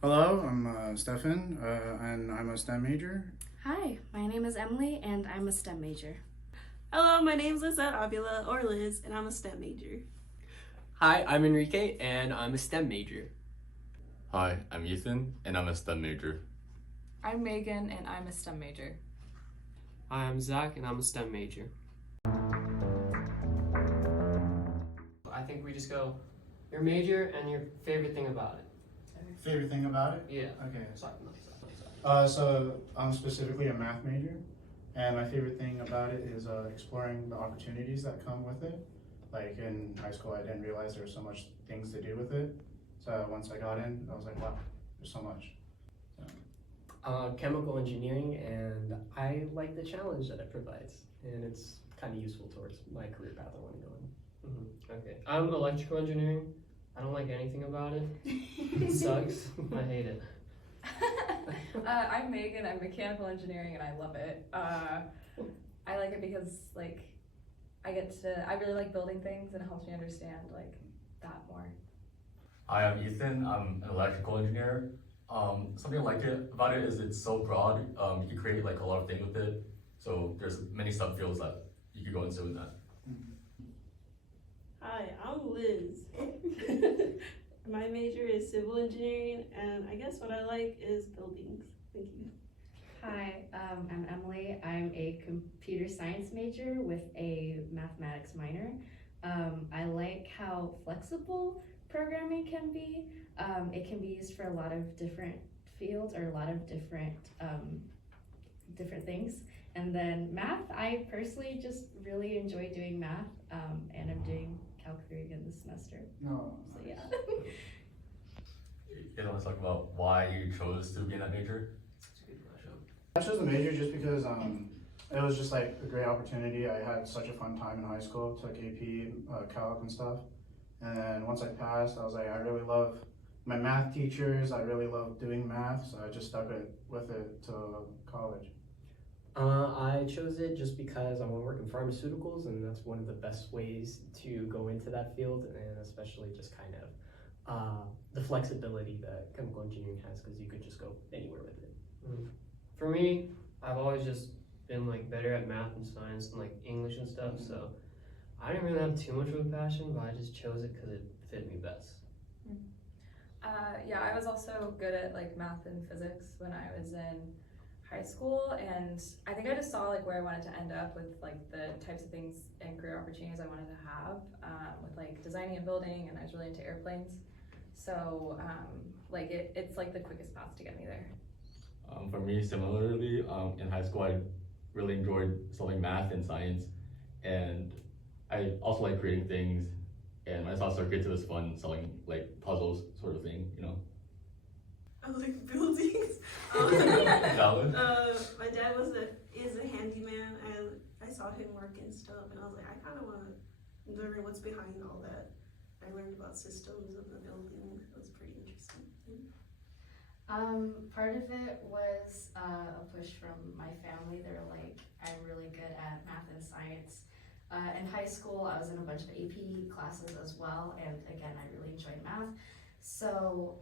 Hello, I'm Stefan, and I'm a STEM major. Hi, my name is Emily, and I'm a STEM major. Hello, my name's Lizette Avila, or Liz, and I'm a STEM major. Hi, I'm Enrique, and I'm a STEM major. Hi, I'm Ethan, and I'm a STEM major. I'm Megan, and I'm a STEM major. Hi, I'm Zach, and I'm a STEM major. I think we just go your major and your favorite thing about it. Favorite thing about it? Yeah. Okay. Sorry. So I'm specifically a math major, and my favorite thing about it is exploring the opportunities that come with it. Like in high school, I didn't realize there was so much things to do with it. So once I got in, I was like, wow, there's so much. Chemical engineering, and I like the challenge that it provides, and it's kind of useful towards my career path I want to go in. Okay, I'm electrical engineering. I don't like anything about it. It sucks. I hate it. I'm Megan. I'm mechanical engineering, and I love it. I like it because I really like building things, and it helps me understand that more. Hi, I'm Ethan. I'm an electrical engineer. Something I like it about it is it's so broad. You can create like a lot of things with it. So there's many subfields that you could go into with that. Hi, I'm Liz. My major is civil engineering, and I guess what I like is buildings. Thank you. Hi, I'm Emily. I'm a computer science major with a mathematics minor. I like how flexible programming can be. It can be used for a lot of different fields or a lot of different things. And then math, I personally just really enjoy doing math, and I'm doing Calc 3 again this semester. No. So yeah. You want to talk about why you chose to be in that major? I chose the major just because it was just like a great opportunity. I had such a fun time in high school, took AP, Calc and stuff. And then once I passed, I was like, I really love my math teachers. I really love doing math, so I just stuck with it to college. I chose it just because I want to work in pharmaceuticals, and that's one of the best ways to go into that field, and especially just kind of the flexibility that chemical engineering has, because you could just go anywhere with it. For me, I've always just been like better at math and science and like English and stuff, so I didn't really have too much of a passion, but I just chose it because it fit me best. Yeah, I was also good at math and physics when I was in high school, and I think I just saw where I wanted to end up with the types of things and career opportunities I wanted to have with designing and building, and I was really into airplanes. So it's the quickest path to get me there. For me, similarly, in high school, I really enjoyed studying math and science, and I also like creating things. And when I saw circuits, it was fun selling like puzzles, sort of thing, you know. I like buildings. Valid. My dad is a handyman, and I saw him work and stuff, and I was like, I kind of want to learn what's behind all that. I learned about systems of the building. It was pretty interesting. Part of it was a push from my family. They're like, I'm really good at math and science. In high school, I was in a bunch of AP classes as well, and again, I really enjoyed math. So,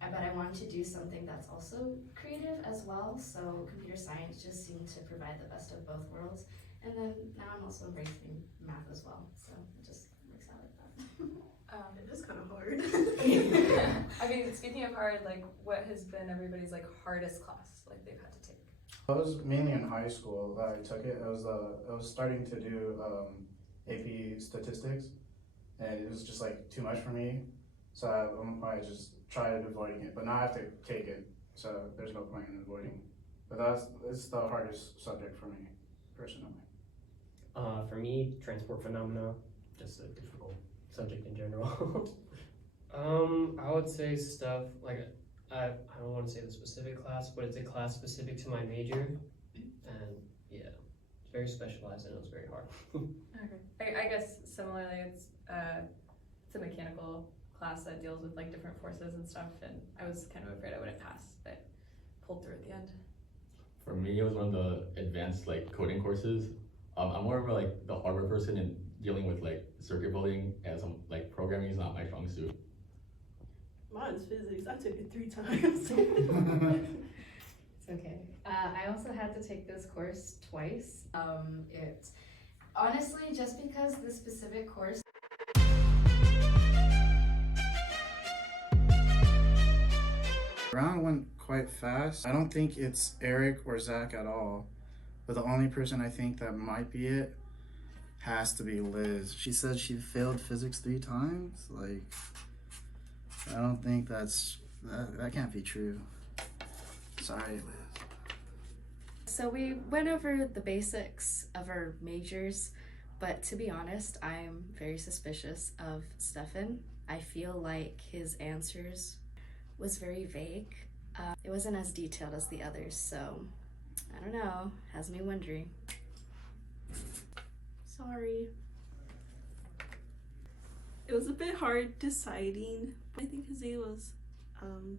but I wanted to do something that's also creative as well, so computer science just seemed to provide the best of both worlds. And then now I'm also embracing math as well, so it just works out like that. It is kind of hard. I mean, speaking of hard, what has been everybody's hardest class they've had to take? I was mainly in high school that I took it. I was starting to do AP statistics, and it was just too much for me. So at one point I just tried avoiding it, but now I have to take it. So there's no point in avoiding. But it's the hardest subject for me personally. For me, transport phenomena, just a difficult subject in general. I would say stuff like I don't want to say the specific class, but it's a class specific to my major, and yeah, it's very specialized and it was very hard. Okay. I guess similarly, it's a mechanical class that deals with different forces and stuff, and I was kind of afraid I wouldn't pass, but pulled through at the end. For me, it was one of the advanced like coding courses. I'm more of the hardware person, and dealing with circuit building and some programming is not my strong suit. Mine's physics. I took it 3 times. It's okay. I also had to take this course twice. It's honestly just because this specific course. Round went quite fast. I don't think it's Eric or Zach at all, but the only person I think that might be it has to be Liz. She said she failed physics 3 times. Like, I don't think that can't be true. Sorry, Liz. So we went over the basics of our majors, but to be honest, I'm very suspicious of Stefan. I feel like his answers was very vague. It wasn't as detailed as the others, so I don't know, has me wondering. Sorry. It was a bit hard deciding. I think his name was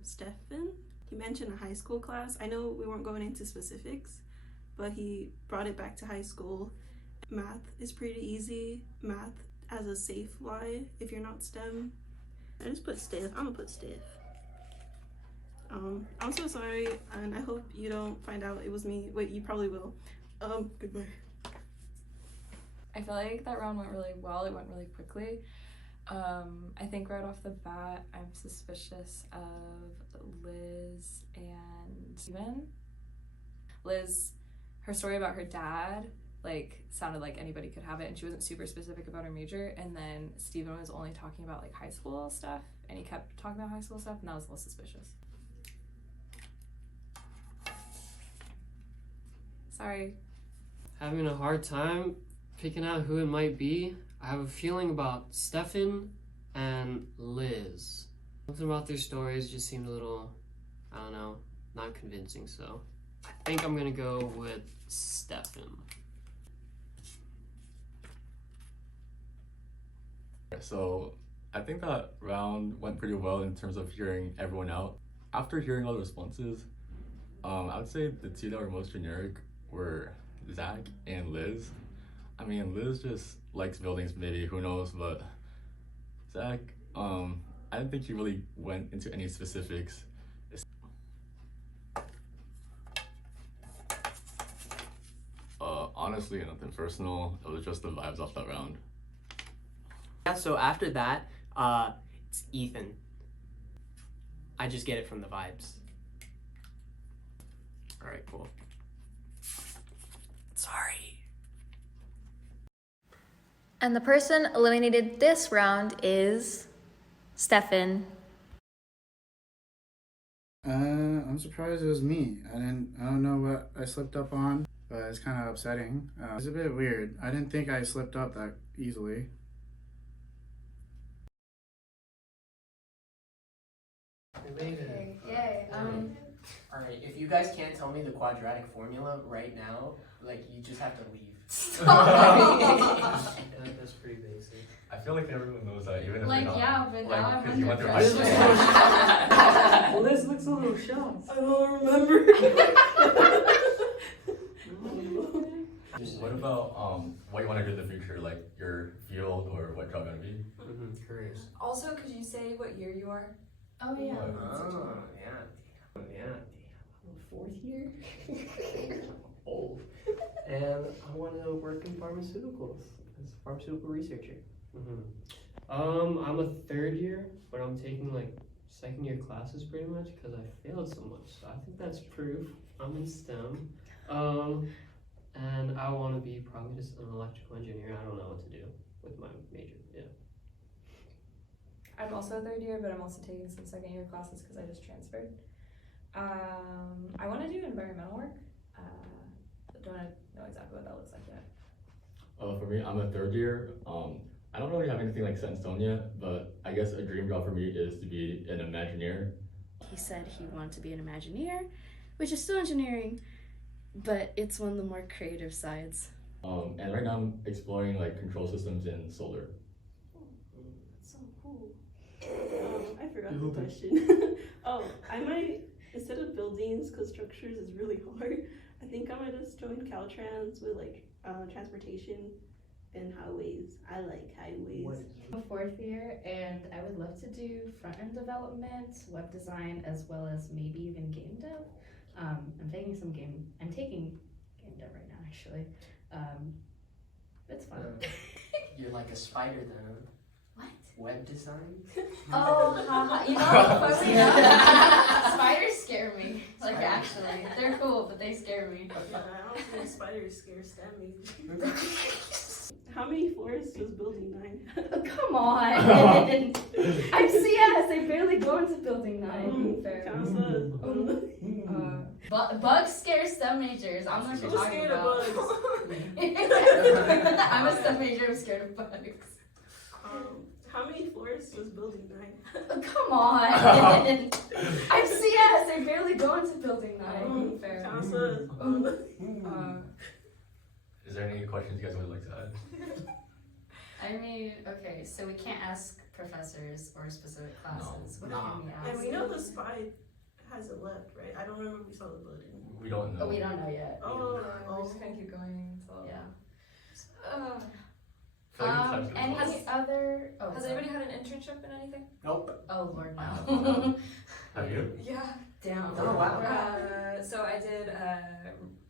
Stefan. He mentioned a high school class. I know we weren't going into specifics, but he brought it back to high school. Math is pretty easy. Math as a safe lie if you're not STEM. I just put Steph. I'm gonna put Steph. I'm so sorry, and I hope you don't find out it was me. Wait, you probably will. Goodbye. I feel like that round went really well. It went really quickly. I think right off the bat, I'm suspicious of Liz and Steven. Liz, her story about her dad, like, sounded like anybody could have it, and she wasn't super specific about her major. And then Steven was only talking about, like, high school stuff, and he kept talking about high school stuff, and that was a little suspicious. Sorry. Having a hard time picking out who it might be. I have a feeling about Stefan and Liz. Something about their stories just seemed a little, I don't know, not convincing, so I think I'm gonna go with Stefan. So I think that round went pretty well in terms of hearing everyone out. After hearing all the responses, I would say the 2 that were most generic were Zach and Liz. I mean, Liz just likes buildings, maybe, who knows, but Zach, I didn't think he really went into any specifics. Honestly, nothing personal. It was just the vibes off that round. Yeah, so after that, it's Ethan. I just get it from the vibes. All right, cool. Sorry. And the person eliminated this round is Stefan. I'm surprised it was me. I don't know what I slipped up on, but it's kind of upsetting. It's a bit weird. I didn't think I slipped up that easily. We made it. Yay. All right, if you guys can't tell me the quadratic formula right now, like, you just have to leave. That's pretty basic. I feel like everyone knows that, even if Like, they're not. yeah, but now I'm because you went under through high pressure. school. Liz looks a little shocked. I don't remember. What about what you want to do in the future, like your field or what job you want to be? Careers. Also, could you say what year you are? Oh yeah. Oh, yeah. Damn. I'm 4th year? Old. And I want to work in pharmaceuticals as a pharmaceutical researcher. I'm a 3rd year, but I'm taking like 2nd year classes pretty much because I failed so much. So I think that's proof I'm in STEM. And I want to be probably just an electrical engineer. I don't know what to do with my major. Yeah. I'm also 3rd year, but I'm also taking some 2nd year classes because I just transferred. I want to do environmental work. Don't know exactly what that looks like yet. For me, I'm a 3rd year. I don't really have anything like set in stone yet, but I guess a dream job for me is to be an Imagineer. He said he wanted to be an Imagineer, which is still engineering, but it's one of the more creative sides. And right now I'm exploring like control systems in solar. That's so cool. I forgot the question. I might, instead of buildings, because structures is really hard, I think I might just join Caltrans with like transportation and highways. I like highways. I'm a fourth year, and I would love to do front-end development, web design, as well as maybe even game dev. I'm taking game dev right now, actually. It's fun. You're like a spider then. What? Web design? Oh, haha. You know, funny enough, spiders scare me. Like, Spiders. actually, they're cool, but they scare me. Yeah, I don't think spiders scare STEM majors. How many floors does building 9? Come on. I'm CS. I barely go into building 9. Fair. Bugs scare STEM majors. I don't know what you're Who's talking scared of about. bugs? I'm a STEM major. I'm scared of bugs. How many floors does building 9? Come on. I'm CS. I barely go into building 9. Fair. Counselor. Is there any questions you guys would like to add? I mean, okay, so we can't ask professors or specific classes. What No. can we ask? And we know the spy hasn't left, right? I don't remember if we saw the building. We don't know. Oh, we don't know yet. Oh, We're just gonna keep going until. Yeah. I feel like it's time to Any close. other? Oh, Has sorry. anybody had an internship in anything? Nope. Oh Lord, I no. Have you? Yeah. Down. Oh, wow. So I did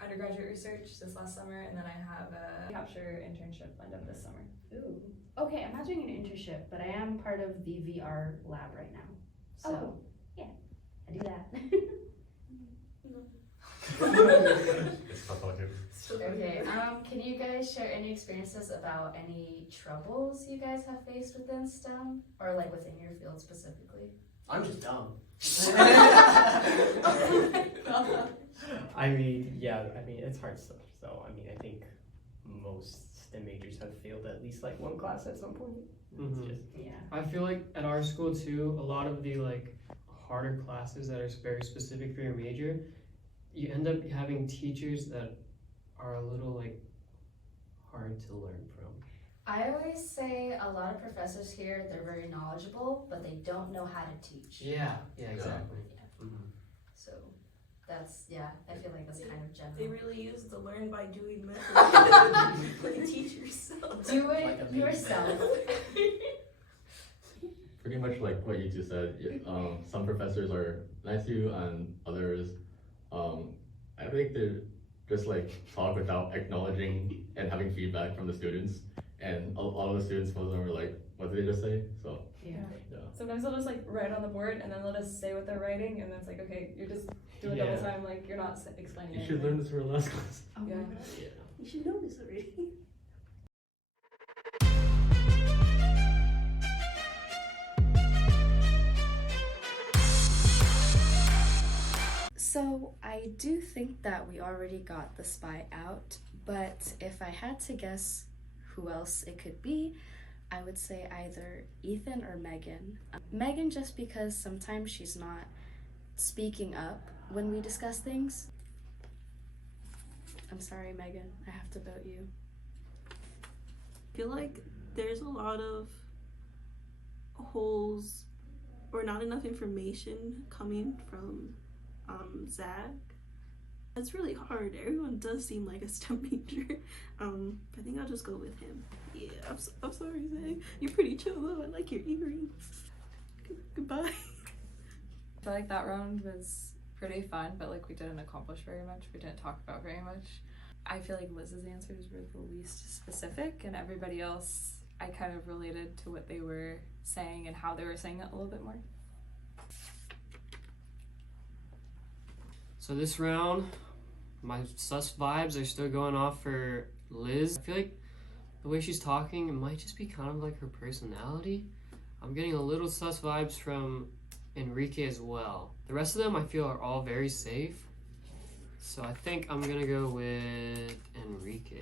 undergraduate research this last summer, and then I have a capture internship lined up this summer. Ooh. Okay, I'm not doing an internship, but I am part of the VR lab right now. So, yeah, I do that. It's tough out here. Okay, can you guys share any experiences about any troubles you guys have faced within STEM? Or like within your field specifically? I'm just dumb. Oh my god. I mean, it's hard stuff. So, I mean, I think most STEM majors have failed at least like one class at some point. It's just, Yeah. I feel like at our school too, a lot of the like harder classes that are very specific for your major, you end up having teachers that are a little like hard to learn from. I always say a lot of professors here, they're very knowledgeable, but they don't know how to teach. Yeah, exactly. So that's, yeah, I feel like that's kind of They general. really use the learn by doing method. Like teach yourself. Do Like it a baby. yourself. Pretty much like what you two said. Some professors are nice to you, and others, I think they're just like talk without acknowledging and having feedback from the students. And a lot of the students, most of them were like, "What did they just say?" So Yeah. Sometimes they'll just like write on the board, and then they'll just say what they're writing, and then it's like, okay, you're just doing Yeah. double time, like you're not explaining you anything. should learn this for last class. Oh my Yeah. god. You should know this already. So I do think that we already got the spy out, but if I had to guess who else it could be, I would say either Ethan or Megan. Megan just because sometimes she's not speaking up when we discuss things. I'm sorry, Megan, I have to vote you. I feel like there's a lot of holes or not enough information coming from Zach. It's really hard. Everyone does seem like a STEM major. I think I'll just go with him. Yeah, I'm sorry, Zach. You're pretty chill though. I like your earrings. Goodbye. I feel like that round was pretty fun, but like we didn't accomplish very much. We didn't talk about very much. I feel like Liz's answers were the least specific, and everybody else, I kind of related to what they were saying and how they were saying it a little bit more. So this round, my sus vibes are still going off for Liz. I feel like the way she's talking, it might just be kind of like her personality. I'm getting a little sus vibes from Enrique as well. The rest of them I feel are all very safe. So I think I'm gonna go with Enrique.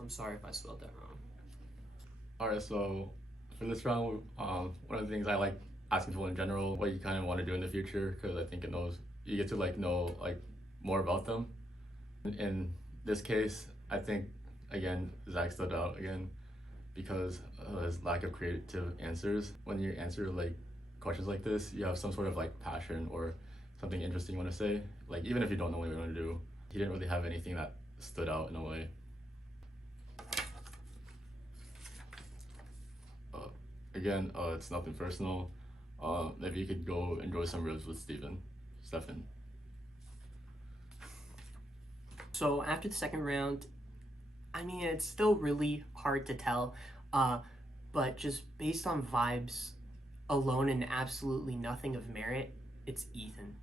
I'm sorry if I spelled that wrong. Alright, so for this round, one of the things I like asking people in general, what you kind of want to do in the future, because I think it knows you get to like know like more about them. In this case, I think again Zach stood out again because of his lack of creative answers. When you answer like questions like this, you have some sort of like passion or something interesting you want to say. Like even if you don't know what you want to do, he didn't really have anything that stood out in a way. Again, it's nothing personal. Maybe you could go enjoy some ribs with Stefan. So after the second round, I mean, it's still really hard to tell, but just based on vibes alone and absolutely nothing of merit, it's Ethan.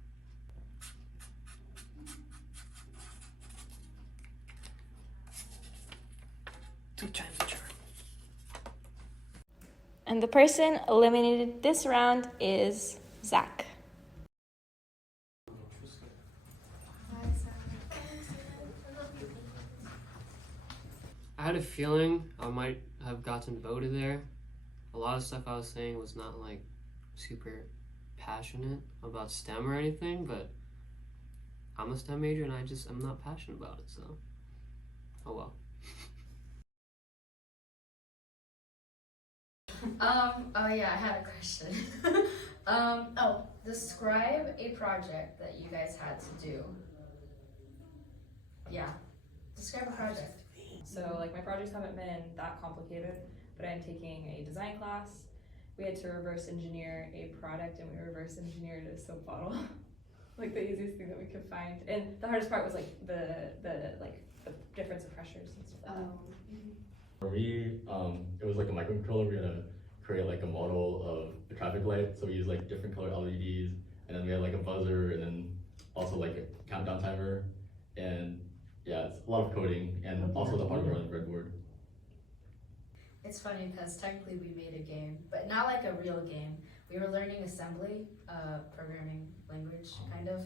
Two times the charm. And the person eliminated this round is Zach. I had a feeling I might have gotten voted there. A lot of stuff I was saying was not like super passionate about STEM or anything, but I'm a STEM major and I'm not passionate about it, so oh well. Oh yeah, I had a question. Describe a project that you guys had to do. Yeah, describe a project. So like my projects haven't been that complicated, but I'm taking a design class. We had to reverse engineer a product and we reverse engineered a soap bottle. Like the easiest thing that we could find. And the hardest part was like the difference of pressures and stuff like that. For me, it was like a microcontroller. We had to create like a model of a traffic light. So we used like different color LEDs, and then we had like a buzzer, and then also like a countdown timer. And yeah, it's a lot of coding, and also the hardware on the breadboard. It's funny because technically we made a game, but not like a real game. We were learning assembly, programming language kind of,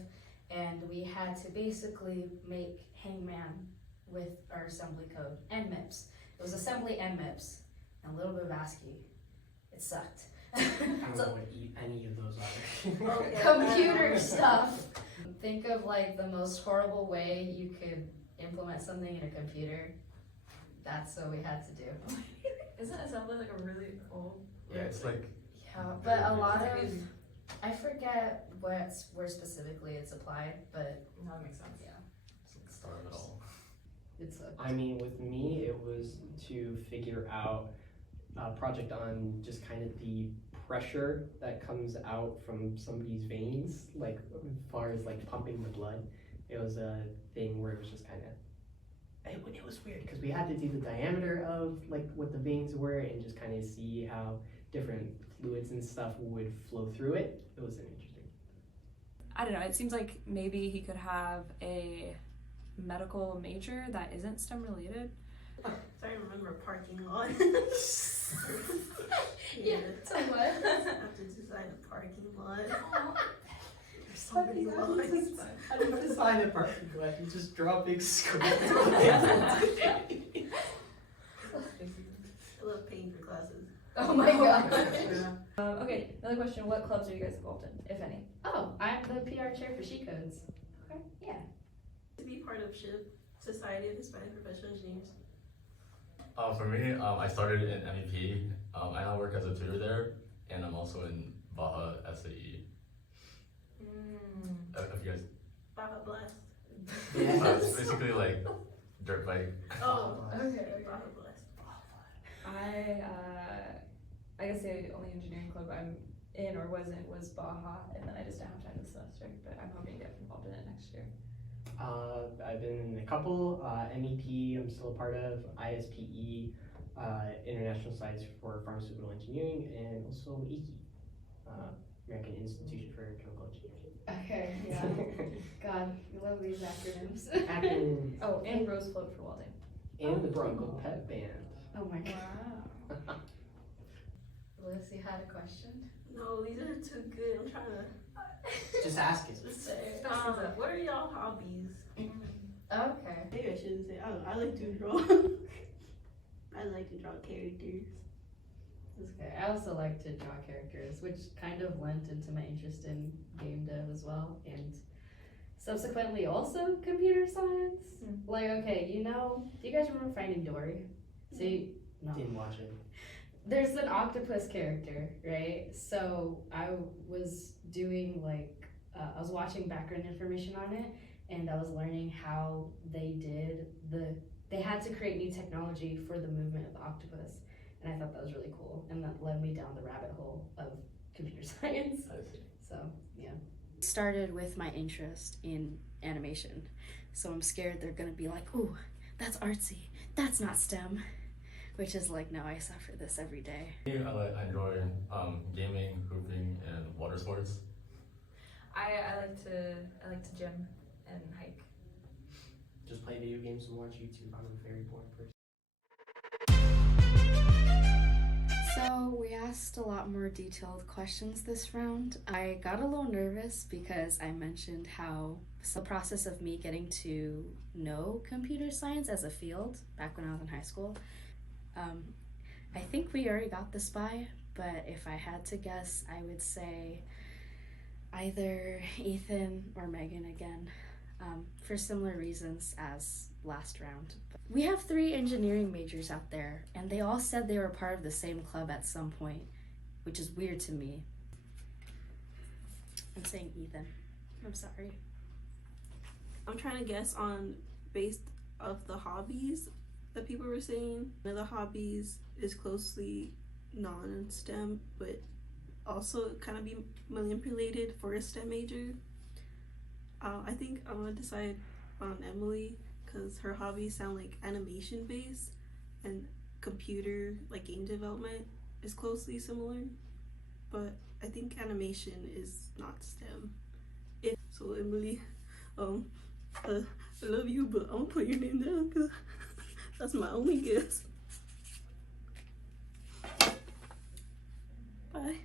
and we had to basically make Hangman with our assembly code and MIPS. It was assembly and MIPS, and a little bit of ASCII. It sucked. I don't know what any of those are. Computer stuff. Think of like the most horrible way you could implement something in a computer. That's what we had to do. Isn't assembly like a really old? Yeah, it's like Yeah, but a lot of, I forget where specifically it's applied, but No, that makes sense. yeah. the start of it all. It's a, I mean, with me, it was to figure out a project on just kind of the pressure that comes out from somebody's veins, like as far as like pumping the blood. It was a thing where it was just kind of, it was weird because we had to do the diameter of like what the veins were and just kind of see how different fluids and stuff would flow through it. It was interesting. I don't know, it seems like maybe he could have a medical major that isn't STEM related. So I remember parking lot. yeah, so what? I have to design a parking lot. There's so many lines. How do you design a parking lot? You just draw a big square. I love paying for classes. Oh my god. Okay, another question, what clubs are you guys involved in, if any? Oh, I'm the PR chair for She Codes. Okay. Yeah. To be part of SHIP, Society of Hispanic Professional Engineers. For me, I started in MEP. I now work as a tutor there, and I'm also in Baja SAE. If you guys, Baja Blast. it's basically like dirt bike. Oh, Okay. Baja Blast. I guess the only engineering club I'm in or was in was Baja, and then I just didn't have time this semester, but I'm hoping to get involved in it next year. I've been in a couple, MEP I'm still a part of, ISPE, International Science for Pharmaceutical Engineering, and also IKI, American Institution for Chemical Engineering. Okay, yeah. God, we love these acronyms. Acronyms. Oh, and Rose Float for welding. And the Bronco Pet Band. Oh my god. Wow. Lucy had a question. No, these are too good. I'm trying to Just ask it. just say. What are y'all hobbies? Okay. Maybe I shouldn't say. I like to draw. I like to draw characters. That's okay. I also like to draw characters, which kind of lent into my interest in game dev as well, and subsequently also computer science. Like, okay, do you guys remember Finding Dory? See, no. Didn't watch it. There's an octopus character, right? So I was doing I was watching background information on it, and I was learning how they had to create new technology for the movement of the octopus, and I thought that was really cool, and that led me down the rabbit hole of computer science. So yeah. Started with my interest in animation, so I'm scared they're gonna be like, ooh, that's artsy, that's not STEM, which is like, no, I suffer this every day. I enjoy gaming, hooping, and water sports. I like to gym and hike. Just play video games and watch YouTube. I'm a very boring person. So we asked a lot more detailed questions this round. I got a little nervous because I mentioned how the process of me getting to know computer science as a field back when I was in high school. I think we already got the SPY, but if I had to guess, I would say either Ethan or Megan again, for similar reasons as last round. We have 3 engineering majors out there, and they all said they were part of the same club at some point, which is weird to me. I'm saying Ethan. I'm sorry. I'm trying to guess on based off the hobbies that people were saying. One of the hobbies is closely non-STEM, but also kind of be manipulated for a STEM major. I think I'm gonna decide on Emily because her hobbies sound like animation based, and computer, like game development, is closely similar, but I think animation is not STEM. So Emily, I love you, but I'm gonna put your name down because that's my only guess. Bye.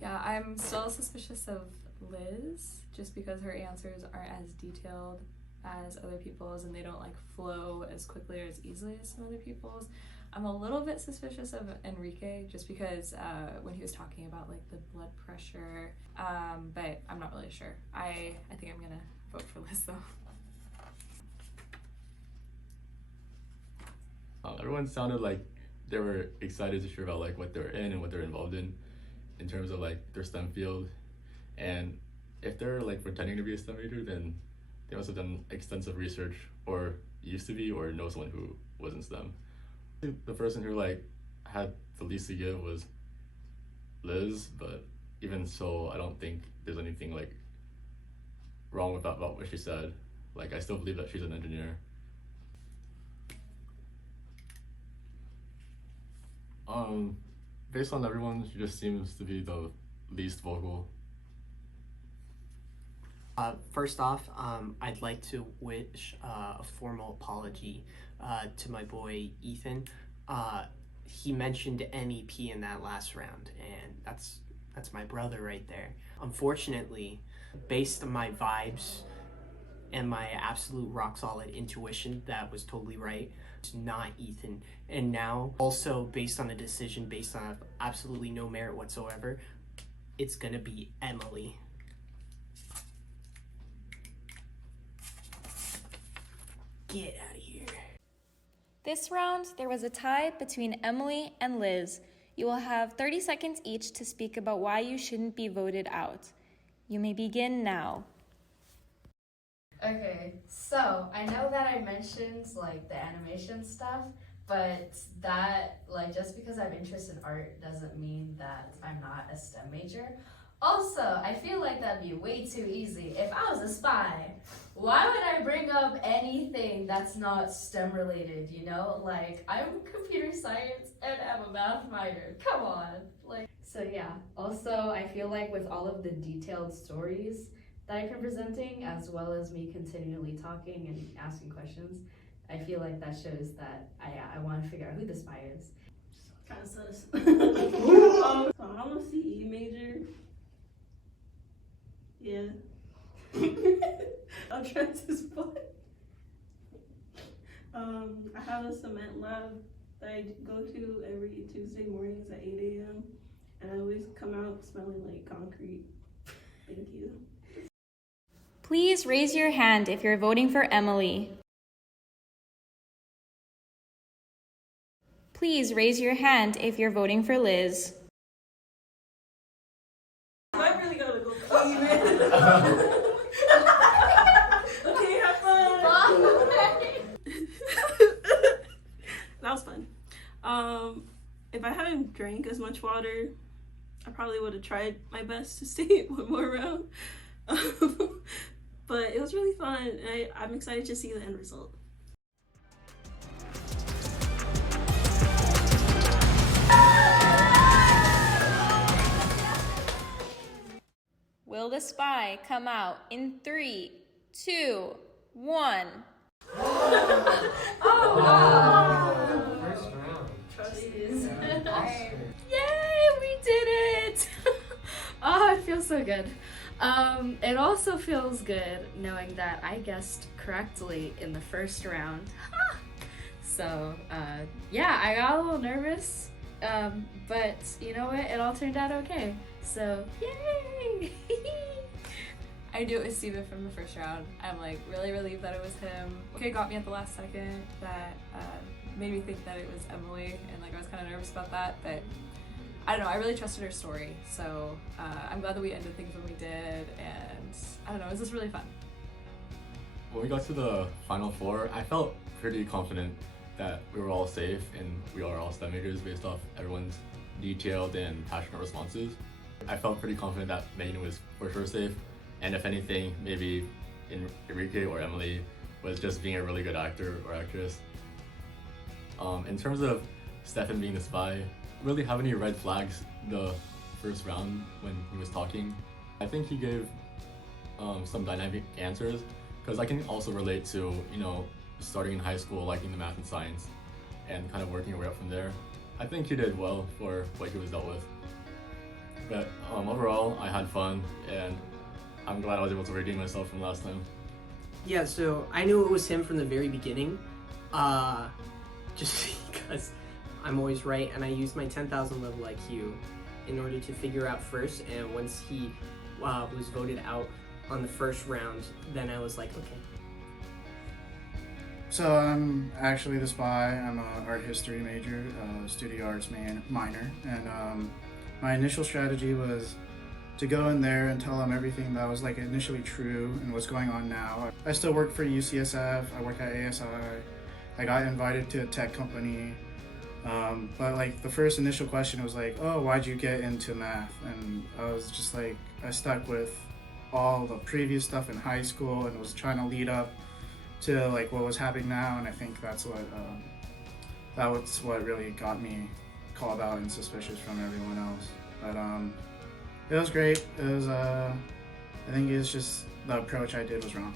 Yeah, I'm still suspicious of Liz just because her answers aren't as detailed as other people's and they don't like flow as quickly or as easily as some other people's. I'm a little bit suspicious of Enrique just because when he was talking about like the blood pressure, but I'm not really sure. I think I'm gonna vote for Liz though. Everyone sounded like they were excited to share about like what they're in and what they're involved in terms of like their STEM field. And if they're like pretending to be a STEM major, then they must have done extensive research or used to be or know someone who was in STEM. The person who like had the least to give was Liz, but even so, I don't think there's anything like wrong with that about what she said. Like I still believe that she's an engineer. Based on everyone, she just seems to be the least vocal. First off, I'd like to wish a formal apology to my boy Ethan. He mentioned MEP in that last round, and that's my brother right there. Unfortunately, based on my vibes and my absolute rock solid intuition, that was totally right. It's not Ethan. And now, also based on a decision based on absolutely no merit whatsoever, it's gonna be Emily. Get out of here. This round, there was a tie between Emily and Liz. You will have 30 seconds each to speak about why you shouldn't be voted out. You may begin now. Okay, so I know that I mentioned like the animation stuff, but that like just because I have interest in art doesn't mean that I'm not a STEM major. Also, I feel like that'd be way too easy. If I was a spy, why would I bring up anything that's not STEM related, you know? Like, I'm computer science and I'm a math minor. Come on. Like, So yeah, also I feel like with all of the detailed stories that I've been presenting, as well as me continually talking and asking questions, I feel like that shows that I want to figure out who the spy is. Kind of sus. So I'm a CE major. Yeah. I'll try to spot. I have a cement lab that I go to every Tuesday mornings at 8 a.m. and I always come out smelling like concrete. Thank you. Please raise your hand if you're voting for Emily. Please raise your hand if you're voting for Liz. I really gotta go pee, man. if I hadn't drank as much water, I probably would have tried my best to stay one more round. But it was really fun. I'm excited to see the end result. Will the spy come out in 3, 2, 1? First round. Yay, we did it! Oh, it feels so good. It also feels good knowing that I guessed correctly in the first round. So, yeah, I got a little nervous, but you know what? It all turned out okay. So, yay! I knew it was Steven from the first round. I'm like really relieved that it was him. It got me at the last second that made me think that it was Emily, and like I was kind of nervous about that, but I don't know, I really trusted her story, so I'm glad that we ended things when we did, and I don't know, it was just really fun. When we got to the final four, I felt pretty confident that we were all safe and we are all STEM majors based off everyone's detailed and passionate responses. I felt pretty confident that Megan was for sure safe, and if anything, maybe Enrique or Emily was just being a really good actor or actress. In terms of Stefan being the spy, really have any red flags the first round when he was talking. I think he gave some dynamic answers, because I can also relate to, you know, starting in high school, liking the math and science, and kind of working your way up from there. I think he did well for what he was dealt with. But overall, I had fun, and I'm glad I was able to redeem myself from last time. Yeah, so I knew it was him from the very beginning, just because I'm always right, and I used my 10,000 level IQ in order to figure out first, and once he was voted out on the first round, then I was like, okay. So I'm actually the spy. I'm an art history major, studio arts minor, and my initial strategy was to go in there and tell them everything that was like initially true and what's going on now. I still work for UCSF, I work at ASI, I got invited to a tech company, but like the first initial question was like, oh, why'd you get into math? And I was just like, I stuck with all the previous stuff in high school and was trying to lead up to like what was happening now, and I think that's what really got me called out and suspicious from everyone else. But it was great. It was I think it's just the approach I did was wrong.